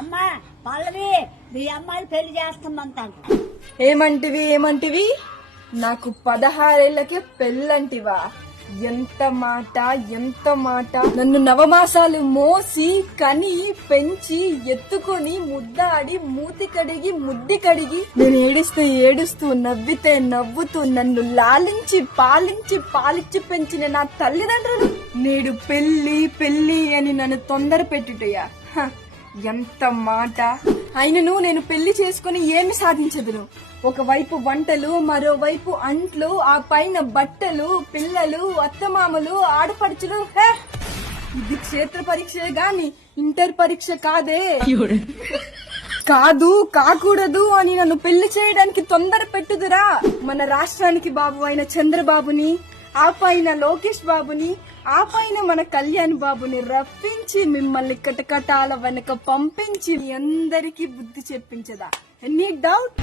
అమ్మా పల్లవి మీ అమ్మాయి పెళ్లి చేస్తామంటాను. ఏమంటివి నాకు 16 ఏళ్లకే పెళ్ళంటివా? ఎంత మాట. నన్ను నవమాసాలు మోసి కని పెంచి ఎత్తుకొని ముద్దాడి మూతి కడిగి ముడ్డి కడిగి నేను ఏడుస్తూ నవ్వితే నవ్వుతూ నన్ను లాలించి పాలించి పెంచిన నా తల్లిదండ్రులు నేడు పెళ్లి అని నన్ను తొందర పెట్టుటయ్యా. ఎంత మాట. అయినను నేను పెళ్లి చేసుకుని ఏమి సాధించదును? ఒకవైపు వంటలు, మరోవైపు అంట్లు, ఆ పైన బట్టలు, పిల్లలు, అత్తమామలు, ఆడపడుచులు. ఇది క్షేత్ర పరీక్షే గాని ఇంటర్ పరీక్ష కాదే. కాకూడదు అని నన్ను పెళ్లి చేయడానికి తొందర పెట్టుదురా. మన రాష్ట్రానికి బాబు అయిన చంద్రబాబుని, ఆ పైన లోకేష్ బాబుని, ఆ పైన మన కళ్యాణ్ బాబుని రప్పించి మిమ్మల్ని కటకటాల వెనక పంపించి అందరికీ బుద్ధి చెప్పించదా? Any doubt?